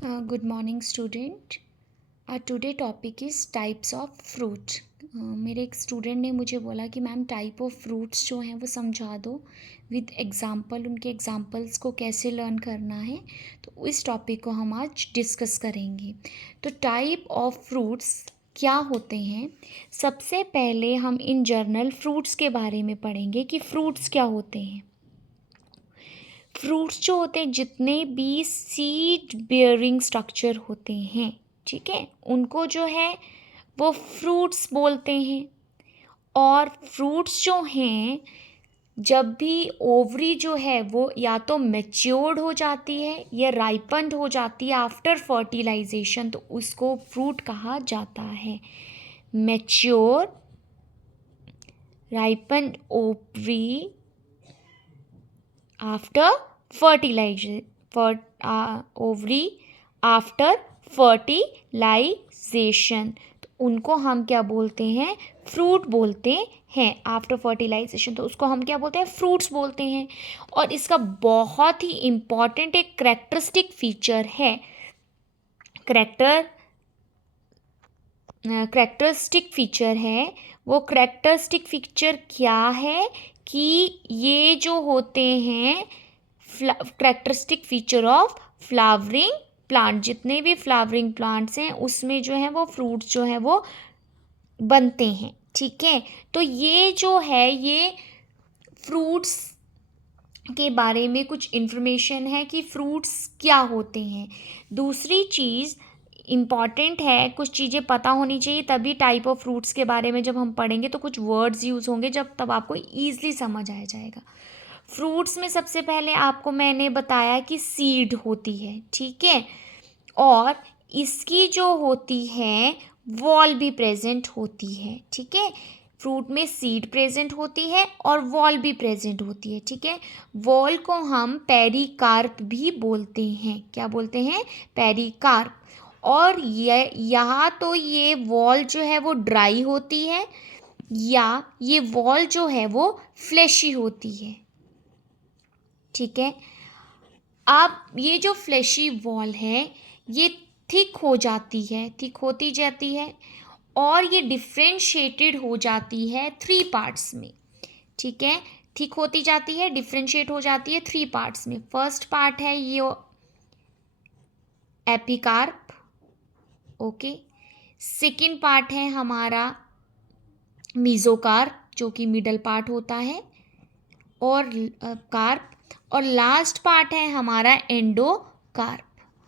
Good morning, student. Our today topic is types of fruit. मेरे एक student ने मुझे बोला कि मैम टाइप ऑफ फ्रूट्स जो हैं वो समझा दो विद एग्जांपल, उनके एग्जांपल्स को कैसे लर्न करना है। तो इस टॉपिक को हम आज डिस्कस करेंगे। तो टाइप ऑफ फ्रूट्स क्या होते हैं। सबसे पहले हम इन जनरल फ्रूट्स के बारे में पढ़ेंगे कि फ्रूट्स क्या होते हैं। फ्रूट्स जो होते हैं जितने भी सीड बेयरिंग स्ट्रक्चर होते हैं, ठीक है, उनको जो है वो फ्रूट्स बोलते हैं। और फ्रूट्स जो हैं जब भी ओवरी जो है वो या तो मैच्योर्ड हो जाती है या राइपन्ड हो जाती है आफ्टर फर्टिलाइजेशन, तो उसको फ्रूट कहा जाता है। Mature ripened ovary after fertilization ovary after fertilisation, तो उनको हम क्या बोलते हैं, फ्रूट बोलते हैं। आफ्टर फर्टिलाइजेशन तो उसको हम क्या बोलते हैं, फ्रूट्स बोलते हैं। और इसका बहुत ही इम्पॉर्टेंट एक करेक्टरिस्टिक फीचर है। करेक्टरिस्टिक फीचर है। वो करेक्टरिस्टिक फीचर क्या है कि ये जो होते हैं characteristic feature of flowering plant, जितने भी फ्लावरिंग प्लांट्स हैं उसमें जो है वो फ्रूट्स जो है वो बनते हैं। ठीक है, तो ये जो है ये फ्रूट्स के बारे में कुछ इन्फॉर्मेशन है कि फ्रूट्स क्या होते हैं। दूसरी चीज़ इम्पॉर्टेंट है, कुछ चीज़ें पता होनी चाहिए, तभी टाइप ऑफ फ्रूट्स के बारे में जब हम पढ़ेंगे तो कुछ वर्ड्स यूज़ होंगे जब तब आपको ईजिली समझ आ जाएगा। फ्रूट्स में सबसे पहले आपको मैंने बताया कि सीड होती है, ठीक है, और इसकी जो होती है वॉल भी प्रेजेंट होती है। ठीक है, फ्रूट में सीड प्रेजेंट होती है और वॉल भी प्रेजेंट होती है। ठीक है, वॉल को हम पेरिकार्प भी बोलते हैं। क्या बोलते हैं, पेरिकार्प। और यहाँ तो ये वॉल जो है वो ड्राई होती है या ये वॉल जो है वो फ्लैशी होती है। ठीक है, अब ये जो फ्लैशी वॉल है ये थिक हो जाती है, थिक होती जाती है और ये डिफ्रेंशिएटेड हो जाती है थ्री पार्ट्स में। ठीक है, थिक होती जाती है, डिफ्रेंशिएट हो जाती है थ्री पार्ट्स में। फर्स्ट पार्ट है ये एपिकार्प, ओके। सेकंड पार्ट है हमारा मीजोकार्प जो कि मिडल पार्ट होता है और कार्प, और लास्ट पार्ट है हमारा एंडोकार्प,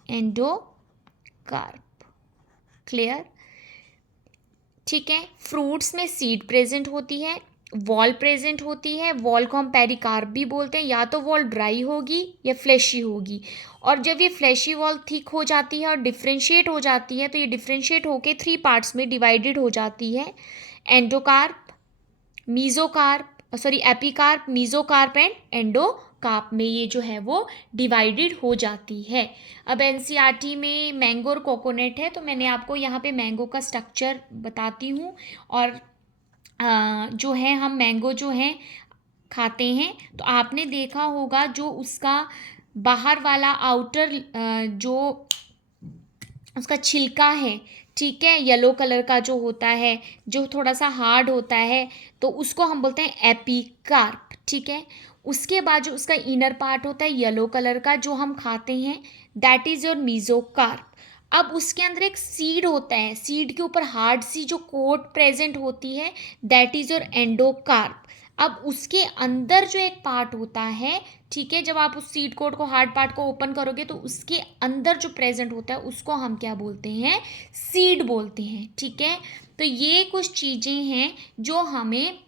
एंडोकार्प। क्लियर। ठीक है, फ्रूट्स में सीड प्रेजेंट होती है, वॉल प्रेजेंट होती है। वॉल को हम पेरिकार्प भी बोलते हैं, या तो वॉल ड्राई होगी या फ्लैशी होगी। और जब ये फ्लैशी वॉल थिक हो जाती है और डिफ्रेंशिएट हो जाती है तो ये डिफ्रेंशिएट होके थ्री पार्ट्स में डिवाइडेड हो जाती है, endocarp, mesocarp, sorry epicarp, mesocarp and endocarp में ये जो है वो डिवाइडेड हो जाती है। अब एनसीईआरटी में मैंगो और कोकोनट है तो मैंने आपको यहाँ पे मैंगो का स्ट्रक्चर बताती हूँ। और जो है हम मैंगो जो है खाते हैं तो आपने देखा होगा जो उसका बाहर वाला आउटर जो उसका छिलका है, ठीक है, येलो कलर का जो होता है, जो थोड़ा सा हार्ड होता है, तो उसको हम बोलते हैं एपिकार्प। ठीक है, उसके बाद जो उसका इनर पार्ट होता है येलो कलर का जो हम खाते हैं, दैट इज योर मीजोकार्प। अब उसके अंदर एक सीड होता है, सीड के ऊपर हार्ड सी जो कोट प्रेजेंट होती है, दैट इज योर एंडोकार्प। अब उसके अंदर जो एक पार्ट होता है, ठीक है, जब आप उस सीड कोट को, हार्ड पार्ट को ओपन करोगे तो उसके अंदर जो प्रेजेंट होता है उसको हम क्या बोलते हैं, सीड बोलते हैं। ठीक है, तो ये कुछ चीज़ें हैं जो हमें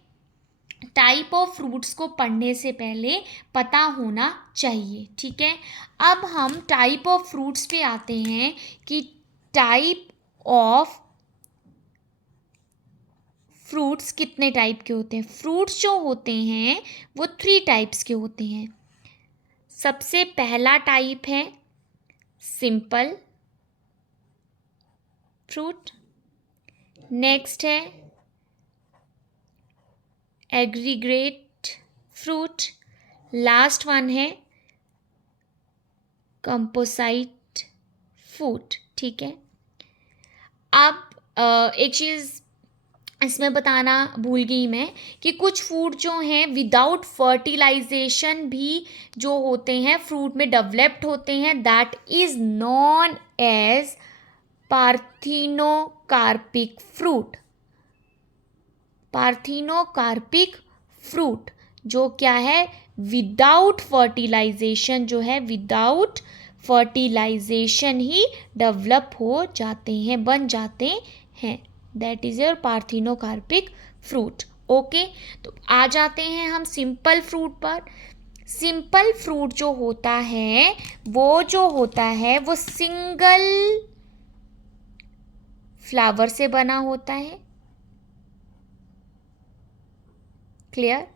टाइप ऑफ फ्रूट्स को पढ़ने से पहले पता होना चाहिए। ठीक है, अब हम टाइप ऑफ फ्रूट्स पे आते हैं कि टाइप ऑफ फ्रूट्स कितने टाइप के होते हैं। फ्रूट्स जो होते हैं वो थ्री टाइप्स के होते हैं। सबसे पहला टाइप है सिंपल फ्रूट, नेक्स्ट है एग्रीगेट फ्रूट, लास्ट वन है कंपोसाइट फूड, ठीक है। अब एक चीज़ इसमें बताना भूल गई मैं कि कुछ फूड जो हैं विदाउट फर्टिलाइजेशन भी जो होते हैं फ्रूट में डेवलप्ड होते हैं, that is known as parthenocarpic fruit. Parthenocarpic fruit जो क्या है, विदाउट फर्टिलाइजेशन, जो है विदाउट फर्टिलाइजेशन ही डेवलप हो जाते हैं, बन जाते हैं, that is your parthenocarpic fruit. Okay, तो आ जाते हैं हम सिंपल फ्रूट पर। सिंपल फ्रूट जो होता है वो सिंगल फ्लावर से बना होता है। क्लियर?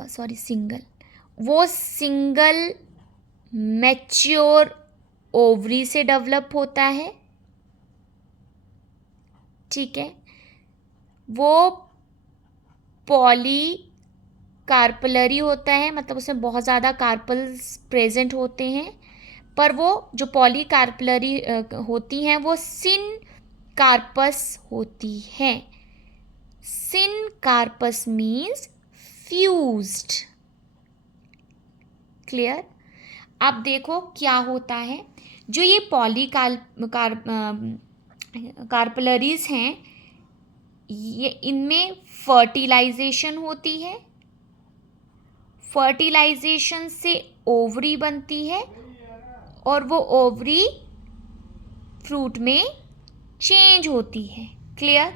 सॉरी, वो सिंगल मैच्योर ओवरी से डेवलप होता है, ठीक है। वो पॉली कार्पलरी होता है, मतलब उसमें बहुत ज़्यादा कार्पल्स प्रेजेंट होते हैं, पर वो जो पॉली कार्पलरी होती हैं वो सिन कार्पस होती हैं। सिन कार्पस मीन्स फ्यूज्ड। क्लियर? अब देखो क्या होता है, जो ये पॉली कार्पलरीज हैं, ये इनमें फर्टिलाइजेशन होती है, फर्टिलाइजेशन से ओवरी बनती है और वो ओवरी फ्रूट में चेंज होती है। क्लियर?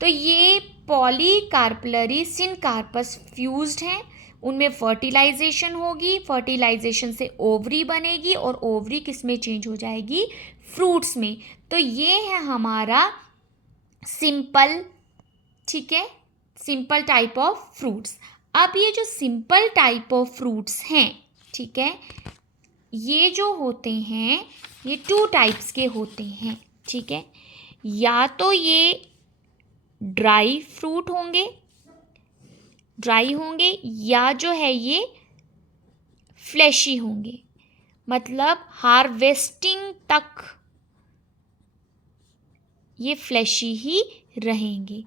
तो ये पॉलीकार्पलरी सिनकार्पस फ्यूज्ड हैं, उनमें फर्टिलाइजेशन होगी, फर्टिलाइजेशन से ओवरी बनेगी और ओवरी किस में चेंज हो जाएगी, फ्रूट्स में। तो ये है हमारा सिंपल, ठीक है, सिंपल टाइप ऑफ फ्रूट्स। अब ये जो सिंपल टाइप ऑफ फ्रूट्स हैं, ठीक है, ये जो होते हैं ये 2 टाइप्स के होते हैं, ठीक है। या तो ये ड्राई फ्रूट होंगे, ड्राई होंगे, या जो है ये फ्लैशी होंगे, मतलब हार्वेस्टिंग तक ये फ्लैशी ही रहेंगे।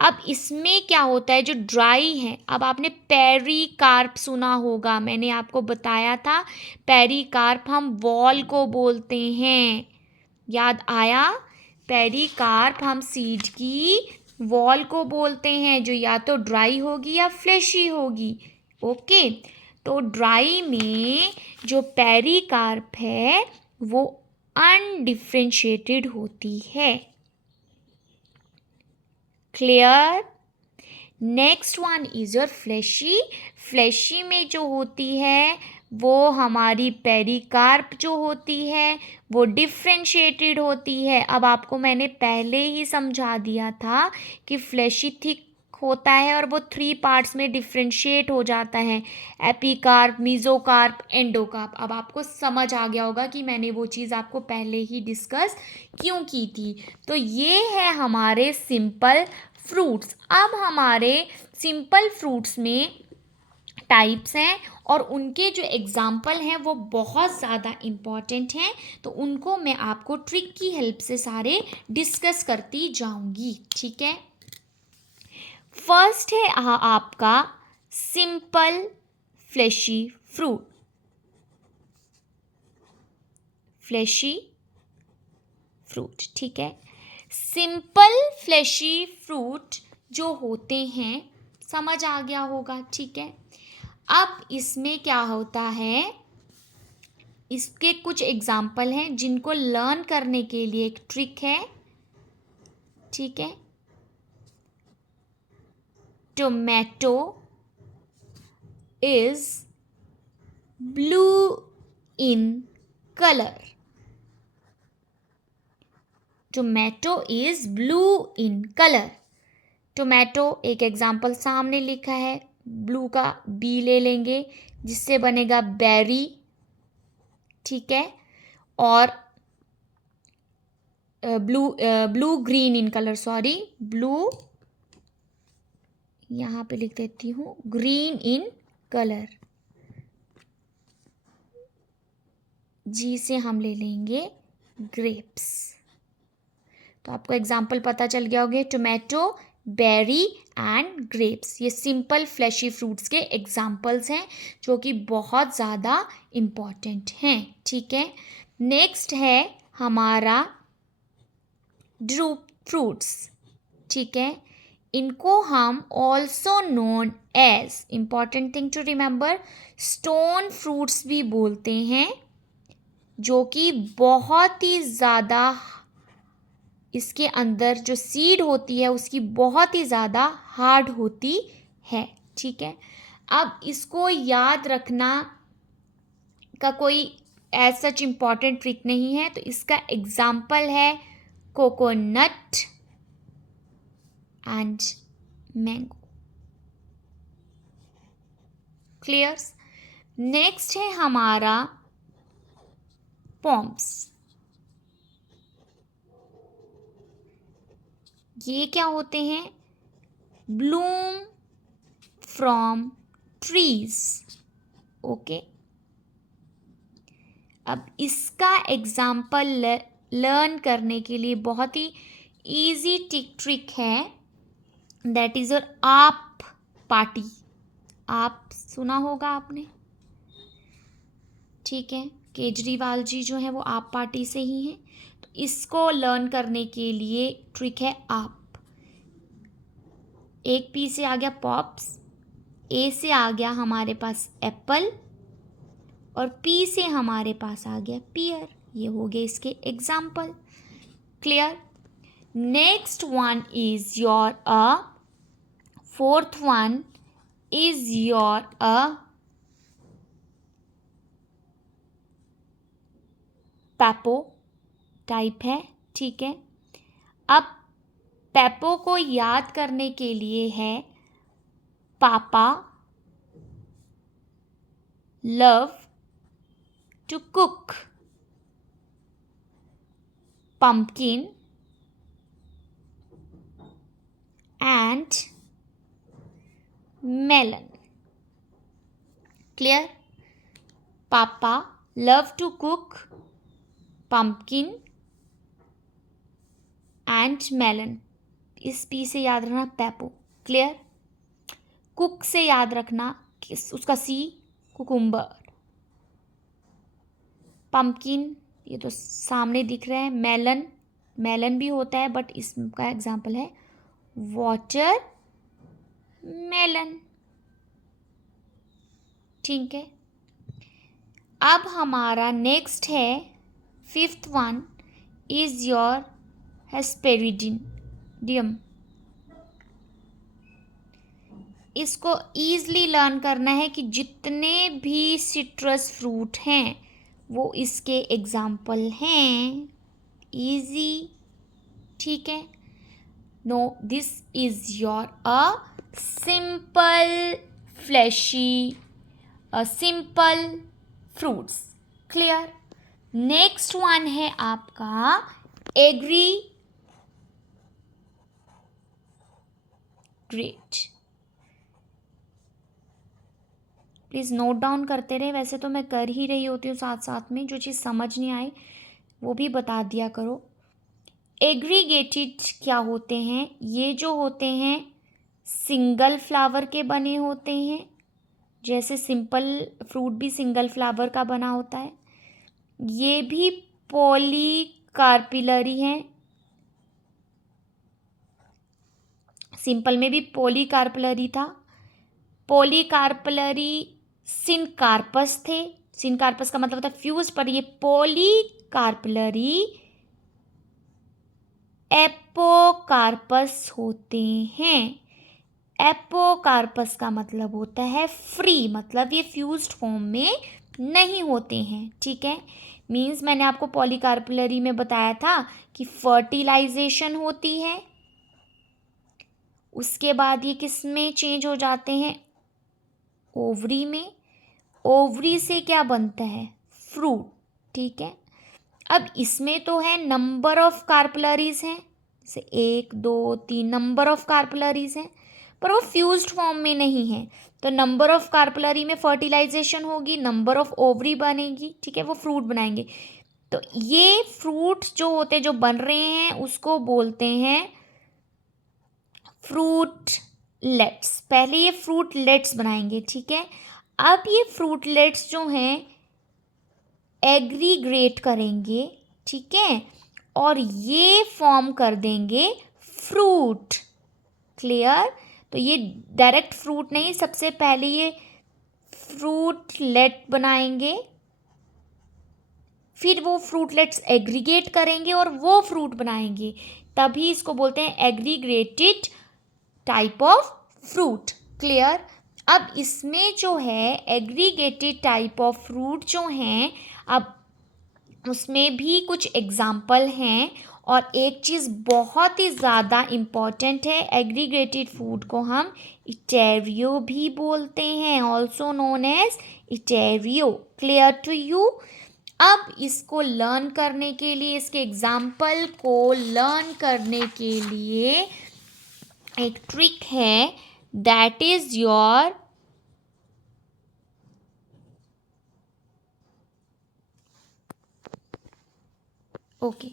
अब इसमें क्या होता है, जो ड्राई है, अब आपने पेरिकार्प सुना होगा, मैंने आपको बताया था पेरिकार्प हम वॉल को बोलते हैं, याद आया? पेरिकार्प हम सीड की वॉल को बोलते हैं, जो या तो ड्राई होगी या फ्लैशी होगी। ओके, तो ड्राई में जो पेरिकार्प है वो अनडिफरेंशिएटेड होती है। Clear? Next one is your fleshy. Fleshy में जो होती है वो हमारी पेरिकार्प जो होती है वो डिफरेंशिएटेड होती है। अब आपको मैंने पहले ही समझा दिया था कि फ्लैशी थिक होता है और वो 3 पार्ट्स में डिफरेंशिएट हो जाता है, एपिकार्प, मीजोकार्प, एंडोकार्प। अब आपको समझ आ गया होगा कि मैंने वो चीज़ आपको पहले ही डिस्कस क्यों की थी। तो ये है हमारे सिंपल फ्रूट्स। अब हमारे सिंपल फ्रूट्स में टाइप्स हैं और उनके जो एग्जाम्पल हैं वो बहुत ज़्यादा इम्पॉर्टेंट हैं, तो उनको मैं आपको ट्रिक की हेल्प से सारे डिस्कस करती जाऊंगी, ठीक है। फर्स्ट है आपका simple fleshy fruit. Fleshy fruit, ठीक है। सिंपल फ्लैशी फ्रूट जो होते हैं, समझ आ गया होगा, ठीक है। अब इसमें क्या होता है, इसके कुछ एग्जाम्पल हैं जिनको लर्न करने के लिए एक ट्रिक है, ठीक है। Tomato is blue in colour. Tomato is blue in colour. Tomato एक एग्जाम्पल सामने लिखा है, ब्लू का बी ले लेंगे जिससे बनेगा बेरी, ठीक है। और blue green in colour, sorry, blue यहाँ पे लिख देती हूँ, ग्रीन इन कलर। जी से हम ले लेंगे ग्रेप्स। तो आपको एग्जाम्पल पता चल गया होगा, टोमेटो, बेरी एंड ग्रेप्स। ये सिंपल फ्लैशी फ्रूट्स के एग्जाम्पल्स हैं जो कि बहुत ज़्यादा इम्पॉर्टेंट हैं। ठीक है, नेक्स्ट है हमारा ड्रूप फ्रूट्स। ठीक है, इनको हम also known as, important thing to remember, stone fruits भी बोलते हैं, जो कि बहुत ही ज़्यादा, इसके अंदर जो सीड होती है उसकी बहुत ही ज़्यादा हार्ड होती है। ठीक है, अब इसको याद रखना का कोई एज सच इम्पॉर्टेंट ट्रिक नहीं है। तो इसका एग्जाम्पल है coconut and mango. Clears? Next है हमारा पॉम्स। ये क्या होते हैं? Bloom from trees. ओके, अब इसका एग्जाम्पल लर्न करने के लिए बहुत ही इजी ट्रिक है, दैट इज योर आप पार्टी। आप सुना होगा आपने, ठीक है, केजरीवाल जी जो है वो आप पार्टी से ही हैं। तो इसको लर्न करने के लिए ट्रिक है आप। एक पी से आ गया पॉप्स, ए से आ गया हमारे पास एप्पल, और पी से हमारे पास आ गया पियर। ये हो गए इसके example. Clear? Next one is your uh, fourth one is your uh pepo type है। ठीक है, अब पैपो को याद करने के लिए है पापा love to cook pumpkin and melon. Clear? Papa love to cook pumpkin and melon. इस पी से याद रखना पैपो। क्लियर? कुक से याद रखना उसका सी कुकुम्बर। पंपकिन ये तो सामने दिख रहा है, मेलन, मेलन भी होता है बट इसका एग्जाम्पल है वाटर मेलन। ठीक है, अब हमारा नेक्स्ट है फिफ्थ वन इज योर हेस्पेरिडियम। इसको ईजली लर्न करना है कि जितने भी सिट्रस फ्रूट हैं वो इसके एग्जाम्पल हैं। इजी, ठीक है। No, this is your a simple fleshy simple fruits. Clear? Next one है आपका aggregate. Please note down करते रहे, वैसे तो मैं कर ही रही होती हूँ साथ साथ में, जो चीज़ समझ नहीं आए वो भी बता दिया करो। एग्रीगेटेड क्या होते हैं? ये जो होते हैं सिंगल फ्लावर के बने होते हैं, जैसे सिंपल फ्रूट भी सिंगल फ्लावर का बना होता है। ये भी पॉलीकार्पिलरी हैं, सिंपल में भी पॉलीकार्पिलरी था। पॉलीकार्पिलरी सिनकार्पस थे, सिनकार्पस का मतलब होता है फ्यूज, पर ये पॉलीकार्पिलरी एपोकार्पस होते हैं। एपोकार्पस का मतलब होता है फ्री, मतलब ये फ्यूज्ड फॉर्म में नहीं होते हैं। ठीक है, मीन्स मैंने आपको पॉलीकार्पिलरी में बताया था कि फर्टिलाइजेशन होती है, उसके बाद ये किस में चेंज हो जाते हैं? ओवरी में। ओवरी से क्या बनता है? फ्रूट। ठीक है, अब इसमें तो है नंबर ऑफ कार्पिलरीज हैं, जैसे 1 2 3 नंबर ऑफ कार्पिलरीज हैं, पर वो फ्यूज्ड फॉर्म में नहीं है। तो नंबर ऑफ कार्पेलरी में फर्टिलाइजेशन होगी, नंबर ऑफ ओवरी बनेगी, ठीक है, वो फ्रूट बनाएंगे। तो ये फ्रूट जो होते हैं, जो बन रहे हैं, उसको बोलते हैं फ्रूटलेट्स। पहले ये फ्रूटलेट्स बनाएंगे, ठीक है। अब ये फ्रूटलेट्स जो हैं एग्रीग्रेट करेंगे, ठीक है, और ये फॉर्म कर देंगे फ्रूट। क्लियर? तो ये डायरेक्ट फ्रूट नहीं, सबसे पहले ये फ्रूटलेट बनाएंगे, फिर वो फ्रूटलेट्स एग्रीगेट करेंगे और वो फ्रूट बनाएंगे, तभी इसको बोलते हैं aggregated type of fruit. Clear? अब इसमें जो है एग्रीगेटेड टाइप ऑफ फ्रूट जो हैं, अब उसमें भी कुछ एग्जाम्पल हैं, और एक चीज़ बहुत ही ज़्यादा इम्पॉर्टेंट है, एग्रीगेटेड फूड को हम इटेरियो भी बोलते हैं, also known as etaerio. Clear to you? अब इसको लर्न करने के लिए, इसके एग्जाम्पल को लर्न करने के लिए एक ट्रिक है, that is your okay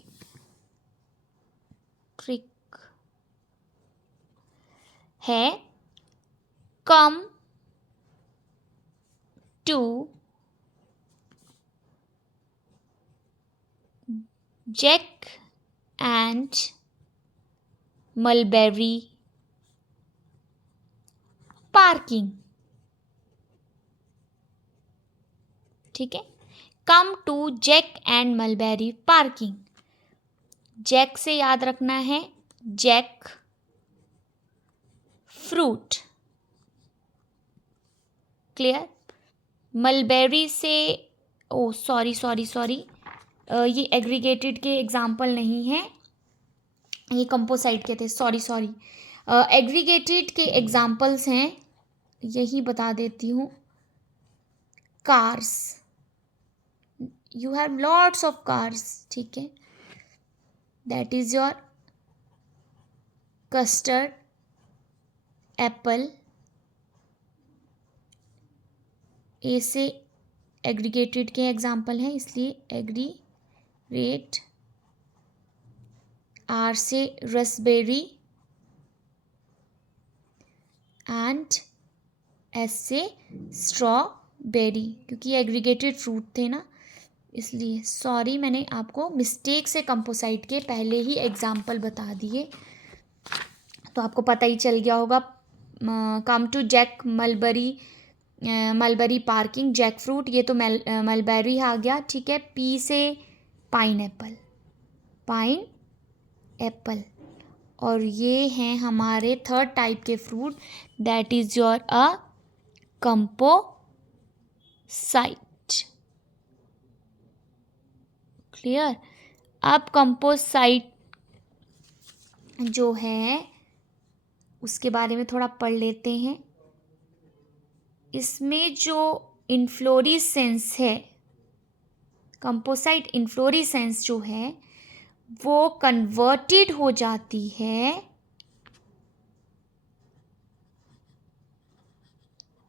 trick है, come to jack and mulberry parking. ठीक है, come to jack and mulberry parking. Jack से याद रखना है, जैक फ्रूट। क्लियर? मलबेरी से, ओ सॉरी सॉरी सॉरी, ये एग्रीगेटेड के एग्जाम्पल नहीं है, ये कंपोसाइट के थे, सॉरी सॉरी। एग्रीगेटेड के एग्जाम्पल्स हैं, यही बता देती हूँ। Cars, you have lots of cars, ठीक है, that is your custard Apple. ए से एग्रीगेटेड के एग्जाम्पल हैं, इसलिए एग्रीगेट। आर से रसबेरी एंड एस से स्ट्रॉबेरी, क्योंकि एग्रीगेटेड फ्रूट थे ना, इसलिए सॉरी, मैंने आपको मिस्टेक से कंपोसाइट के पहले ही एग्जाम्पल बता दिए, तो आपको पता ही चल गया होगा। Come to jack mulberry parking, jackfruit, ये तो मलबेरी आ गया, ठीक है। पी से पाइन एप्पल, और ये हैं हमारे थर्ड टाइप के fruit, that is your a composite. Clear? अब कंपोसाइट जो है उसके बारे में थोड़ा पढ़ लेते हैं। इसमें जो इन्फ्लोरेसेंस है, कंपोसाइट इन्फ्लोरेसेंस जो है वो कन्वर्टेड हो जाती है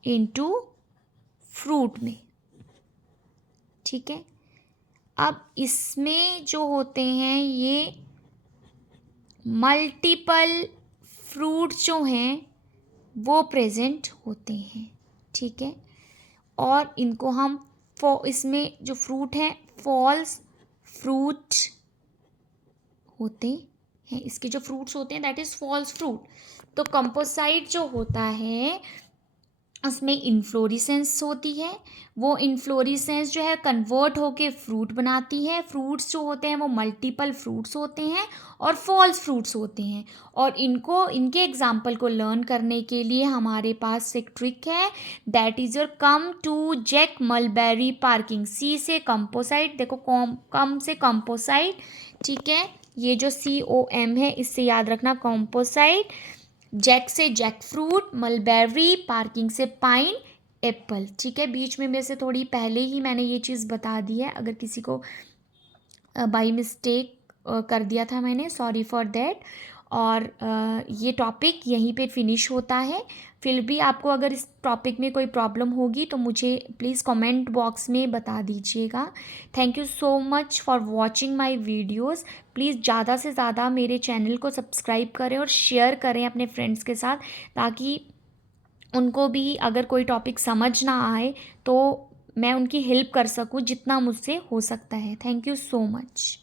इनटू फ्रूट में, ठीक है। अब इसमें जो होते हैं ये मल्टीपल फ्रूट जो हैं वो प्रेजेंट होते हैं, ठीक है, और इनको हम इसमें जो फ्रूट हैं फॉल्स फ्रूट होते हैं, इसके जो फ्रूट्स होते हैं दैट इज़ फॉल्स फ्रूट। तो कंपोसाइट जो होता है उसमें इन्फ्लोरेसेंस होती है, वो इन्फ्लोरेसेंस जो है कन्वर्ट होके फ्रूट बनाती है। फ्रूट्स जो होते हैं वो मल्टीपल फ्रूट्स होते हैं और फॉल्स फ्रूट्स होते हैं, और इनके एग्जाम्पल को लर्न करने के लिए हमारे पास एक ट्रिक है, that is your come to jack mulberry parking. C से कंपोसाइट, देखो कम से कंपोसाइट, ठीक है, ये जो COM है इससे याद रखना कंपोसाइट। जैक से जैक फ्रूट, मलबेरी, पार्किंग से पाइन एप्पल, ठीक है। बीच में मेरे से थोड़ी पहले ही मैंने ये चीज़ बता दी है, अगर किसी को बाई मिस्टेक कर दिया था मैंने, सॉरी फॉर दैट। और ये टॉपिक यहीं पे फिनिश होता है। फिर भी आपको अगर इस टॉपिक में कोई प्रॉब्लम होगी तो मुझे प्लीज़ कमेंट बॉक्स में बता दीजिएगा। Thank you so much for watching my videos. Please ज़्यादा से ज़्यादा मेरे चैनल को सब्सक्राइब करें और शेयर करें अपने फ्रेंड्स के साथ, ताकि उनको भी अगर कोई टॉपिक समझ ना आए तो मैं उनकी हेल्प कर सकूँ जितना मुझसे हो सकता है। Thank you so much.